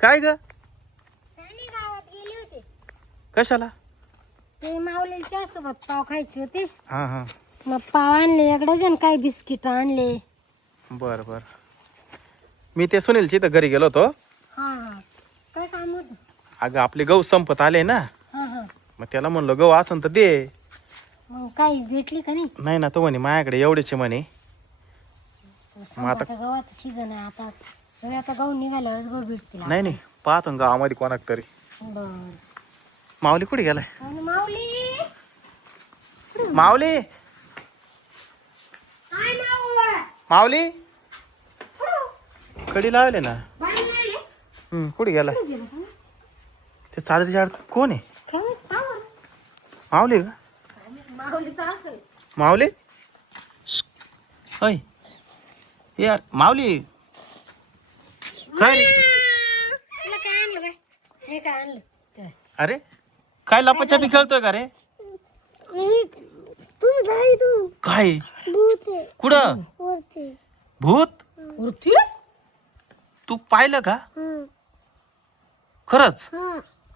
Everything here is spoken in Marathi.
काय ग? आणि गावात गेले होते. कशाला? ते माऊलीच्या सोबत पाव खायचे होते. हा हा. मग पाव आणले एक डझन, काही बिस्किट आणले. बर बर. मी ते सुनीलची तर घरी गेलो होतो. हा हा. काय काम होतं? अगं आपले गहू संपत आले ना, हा हा. मग त्याला म्हणलं गहू असन तर दे. मग काही भेटली का नाही? नाही ना, तो म्हणे माझ्याकडे एवढेच म्हणे. संपत गव्हाचं सीजन आहे आता. आता गहू निघाल्यावरच गहू भेटतील. नाही नाही, पाहतो ना गावामध्ये कोणाक तरी. बर. माऊली कुठे गेलाय? आणि माऊली माऊली हाय माऊ. माऊली कडी लावले ना. बाहेर नाही कुठे गेलाय? गेला का? ते साजरी झाड कोण आहे? काय माहित, का बरं? माऊली का? माऊलीचा असेल. माऊली होय यार माऊली. काय रे? तुला काय आणलं काय? हे काय आणलं काय? अरे काय लपाछपी खेळतोय का रे? तुम्ही काय तू काय भूत कुठं? वरती भूत? वरती? तू पाहिलं का? खरंच? हा.